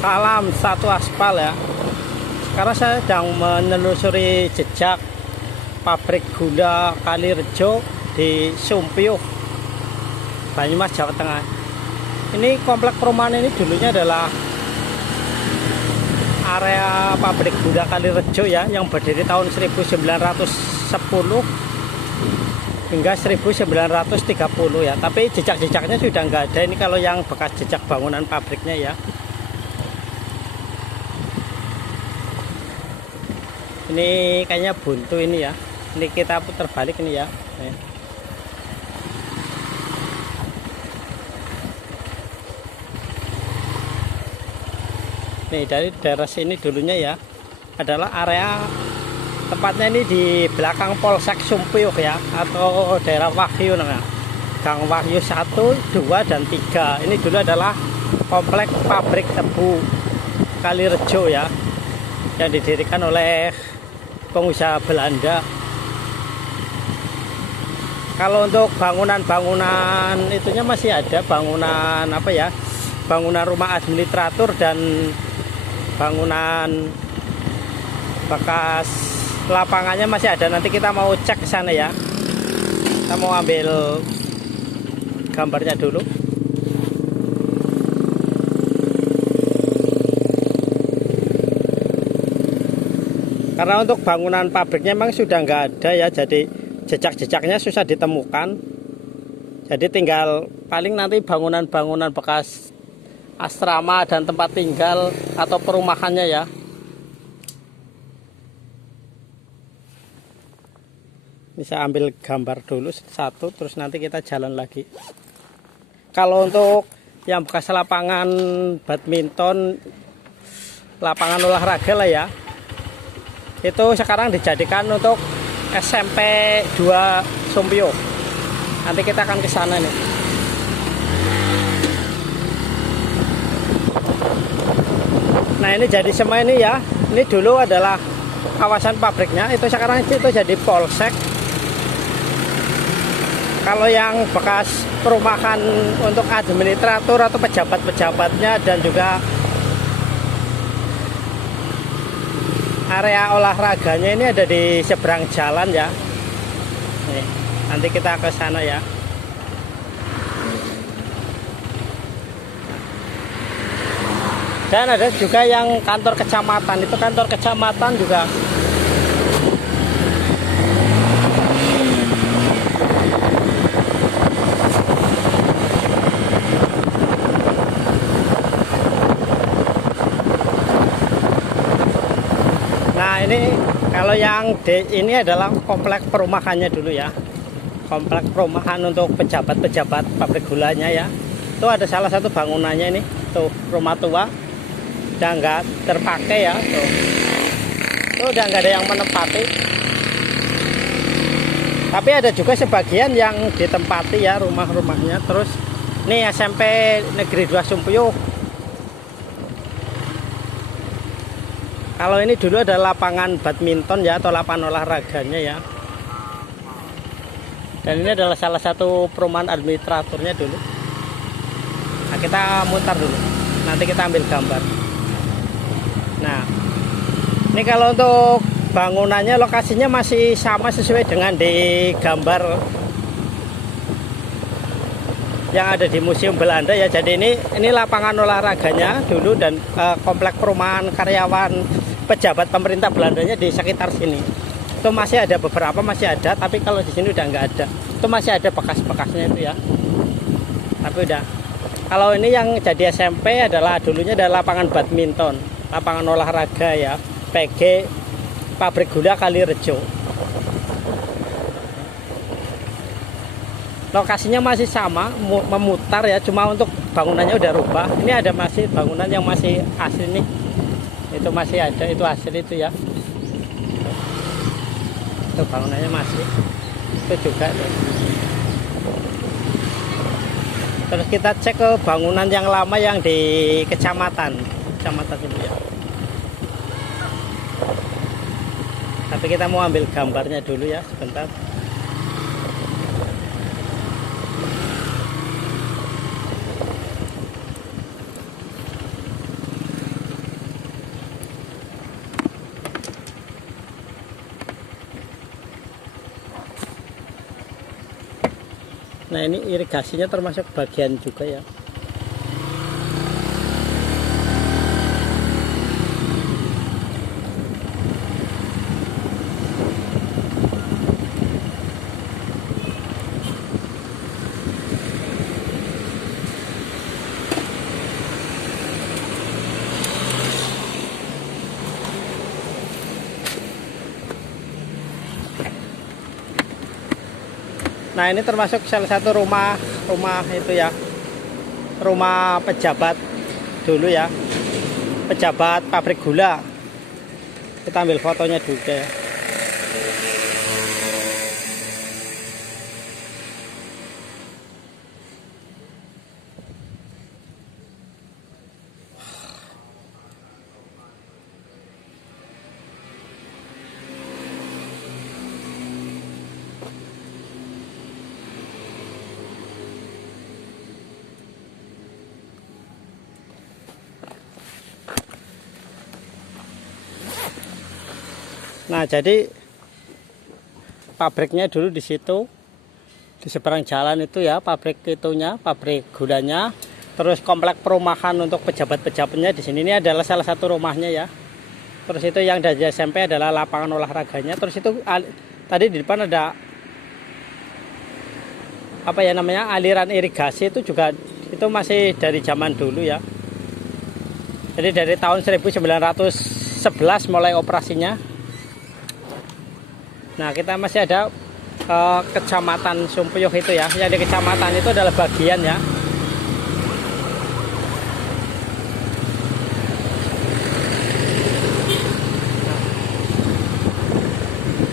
Salam satu aspal ya. Sekarang saya sedang menelusuri jejak pabrik gula Kalirejo di Sumpiyuh, Banyumas, Jawa Tengah. Ini komplek perumahan ini dulunya adalah area pabrik gula Kalirejo ya, yang berdiri tahun 1910 hingga 1930 ya. Tapi jejak-jejaknya sudah nggak ada. Ini kalau yang bekas jejak bangunan pabriknya ya. Ini kayaknya buntu ini ya. Ini kita putar balik ini ya. Nih dari daerah sini dulunya ya adalah area tempatnya ini di belakang Polsek Sumpiyuh ya, atau daerah Wahyu namanya. Gang Wahyu 1, 2, dan 3. Ini dulu adalah komplek pabrik tebu Kalirejo ya, yang didirikan oleh pengusaha Belanda. Kalau untuk bangunan-bangunan itunya masih ada, bangunan apa ya, bangunan rumah administratur dan bangunan bekas lapangannya masih ada. Nanti kita mau cek ke sana ya. Kita mau ambil gambarnya dulu. Karena untuk bangunan pabriknya memang sudah nggak ada ya, jadi jejak-jejaknya susah ditemukan. Jadi tinggal paling nanti bangunan-bangunan bekas asrama dan tempat tinggal atau perumahannya ya. Bisa ambil gambar dulu satu, terus nanti kita jalan lagi. Kalau untuk yang bekas lapangan badminton, lapangan olahraga lah ya, itu sekarang dijadikan untuk SMP 2 Sumpiyuh. Nanti kita akan ke sana nih. Nah ini jadi semua ini ya. Ini dulu adalah kawasan pabriknya, itu sekarang itu jadi polsek. Kalau yang bekas perumahan untuk administratur atau pejabat-pejabatnya dan juga area olahraganya ini ada di seberang jalan ya. Nih, nanti kita ke sana ya. Dan ada juga yang kantor kecamatan, itu kantor kecamatan juga. Nah ini kalau yang ini adalah komplek perumahannya dulu ya, komplek perumahan untuk pejabat-pejabat pabrik gulanya ya. Itu ada salah satu bangunannya ini, tuh rumah tua, udah nggak terpakai ya, tuh udah nggak ada yang menempati. Tapi ada juga sebagian yang ditempati ya rumah-rumahnya. Terus ini SMP Negeri 2 Sumpiyuh. Kalau ini dulu ada lapangan badminton ya, atau lapangan olahraganya ya. Dan ini adalah salah satu perumahan administraturnya dulu. Nah kita mutar dulu, nanti kita ambil gambar. Nah ini kalau untuk bangunannya, lokasinya masih sama sesuai dengan di gambar yang ada di Museum Belanda ya. Jadi ini lapangan olahraganya dulu, dan komplek perumahan karyawan pejabat pemerintah Belandanya di sekitar sini. Itu masih ada beberapa, masih ada, tapi kalau di sini udah nggak ada. Itu masih ada bekas-bekasnya itu ya. Tapi udah. Kalau ini yang jadi SMP adalah dulunya adalah lapangan badminton, lapangan olahraga ya, PG Pabrik Gula Kalirejo. Lokasinya masih sama, memutar ya, cuma untuk bangunannya udah rubah. Ini ada masih bangunan yang masih asli nih. Itu masih ada, itu asli itu ya. Itu bangunannya masih. Itu juga tuh. Terus kita cek ke bangunan yang lama yang di kecamatan itu ya. Tapi kita mau ambil gambarnya dulu ya, sebentar. Nah ini irigasinya termasuk bagian juga ya. Nah ini termasuk salah satu rumah itu ya, rumah pejabat dulu ya, pejabat pabrik gula. Kita ambil fotonya juga ya. Nah, jadi pabriknya dulu di situ, di seberang jalan itu ya, pabrik itunya, pabrik gulanya. Terus komplek perumahan untuk pejabat-pejabatnya di sini. Ini adalah salah satu rumahnya ya. Terus itu yang dari SMP adalah lapangan olahraganya. Terus itu tadi di depan ada apa ya namanya, aliran irigasi itu juga itu masih dari zaman dulu ya. Jadi dari tahun 1911 mulai operasinya. Nah kita masih ada kecamatan Sumpuyuh itu ya. Yang di kecamatan itu adalah bagian ya.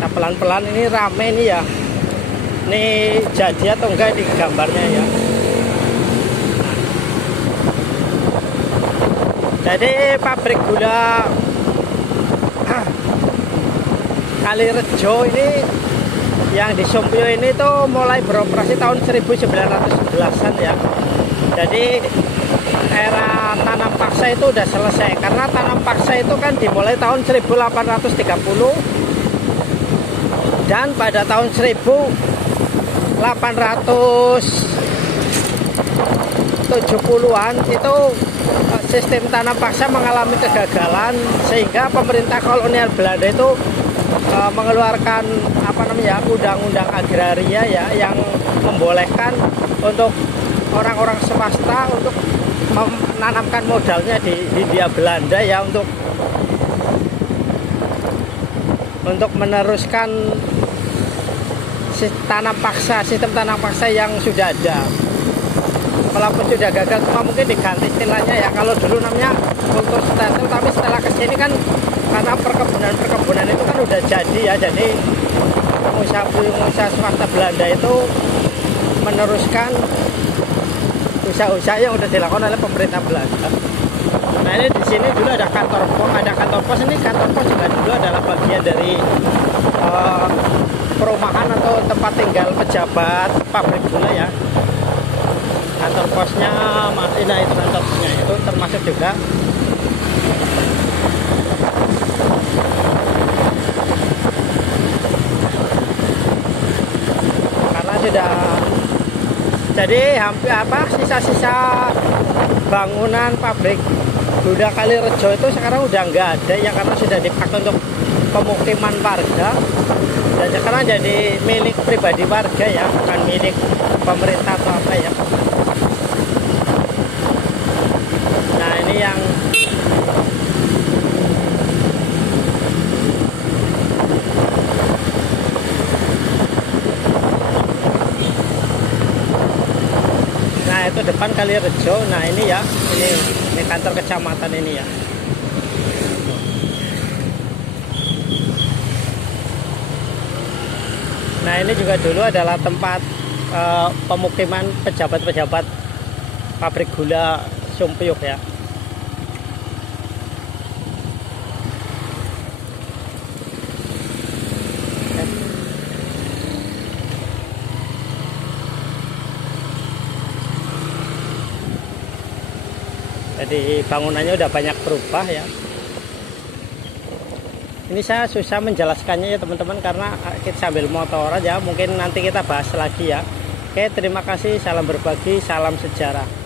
Nah pelan-pelan ini rame nih ya. Ini jadi atau enggak di gambarnya ya. Jadi pabrik gula Kalirejo ini yang di Sumpuyuh ini tuh mulai beroperasi tahun 1911-an ya. Jadi era tanam paksa itu udah selesai, karena tanam paksa itu kan dimulai tahun 1830 dan pada tahun 1870-an itu sistem tanam paksa mengalami kegagalan, sehingga pemerintah kolonial Belanda itu mengeluarkan apa namanya, undang-undang agraria ya, yang membolehkan untuk orang-orang swasta untuk menanamkan modalnya di Hindia Belanda ya, untuk meneruskan sistem tanam paksa yang sudah ada. Walaupun sudah gagal, cuma mungkin diganti istilahnya ya. Kalau dulu namanya kultur stensel, tapi setelah kesini kan karena perkebunan itu kan udah jadi ya. Jadi pengusaha swasta Belanda itu meneruskan usaha-usaha yang udah dilakukan oleh pemerintah Belanda. Nah ini di sini dulu ada kantor pos. Ini kantor pos juga dulu adalah bagian dari perumahan atau tempat tinggal pejabat pabrik gula ya. Kantor posnya, nah itu kantor posnya itu termasuk juga. Karena sudah jadi hampir sisa-sisa bangunan pabrik gula Kalirejo itu sekarang udah nggak ada ya, karena sudah dipakai untuk pemukiman warga dan sekarang jadi milik pribadi warga ya, bukan milik pemerintah atau apa ya. Nah ini yang itu depan Kalirejo. Nah ini ya, ini kantor kecamatan ini ya. Nah ini juga dulu adalah tempat pemukiman pejabat-pejabat pabrik gula Sumpuyuh ya. Jadi bangunannya udah banyak berubah ya. Ini saya susah menjelaskannya ya teman-teman, karena kita sambil motor aja. Mungkin nanti kita bahas lagi ya. Oke, terima kasih. Salam berbagi, salam sejarah.